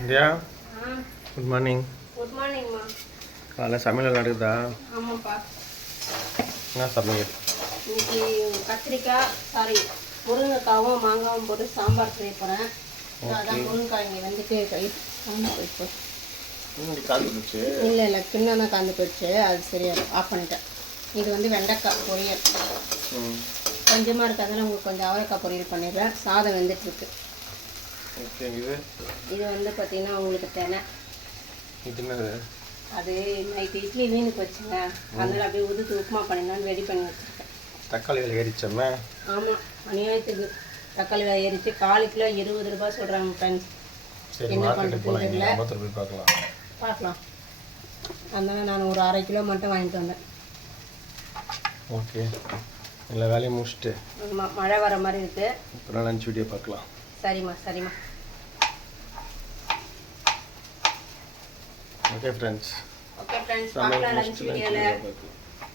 India good morning. Good மார்னிங்மா. காலைல சமையல் நடக்குதா? ஆமாப்பா. என்ன சமையல்? இன்னைக்கு முருங்கைக்காவும் மாங்காவும் போட்டு சாம்பார் செய்ய போகிறேன். அதான் முருங்கைக்காய் இங்கே வந்துட்டு காந்து போயிடுச்சு. இல்லை கிண்ணம் தான் காந்து போயிடுச்சு. அது சரியாக ஆஃப் பண்ணிட்டேன். இது வந்து வெண்டைக்காய் பொரியல் கொஞ்சமாக இருக்கிறதுனால உங்களுக்கு கொஞ்சம் அவரைக்காய் பொரியல் பண்ணிடுறேன். சாதம் வெந்துட்டுருக்கு. இது வந்து பார்த்தீங்கன்னா உங்களுக்கு தெனை. அது நைட்டு இட்லி வீணுக்கு வச்சுங்க, அதனால் அப்படியே உதுத்து உப்புமா பண்ணிடலான்னு ரெடி பண்ணி வச்சுருக்கேன். தக்காளி விலை ஏறிச்சோம்மா? ஆமாம், அநியாயத்துக்கு தக்காளி விலை ஏறிச்சு. 4 கிலோ 20 ரூபாய் சொல்கிறாங்க ஃப்ரெண்ட்ஸ். என்ன பண்ணுறது பார்க்கலாம். அதனால நான் ஒரு 1/2 கிலோ மட்டும் வாங்கிட்டு வந்தேன். ஓகே, எல்லா வேலையும் முடிச்சுட்டு. ஆமாம், மழை வர மாதிரி இருக்குது. அப்புறம் லஞ்ச் வீடியோ பார்க்கலாம். சரிம்மா. ஓகே ஃப்ரெண்ட்ஸ், பார்க்கலாம் லஞ்ச் வீடியோவில்.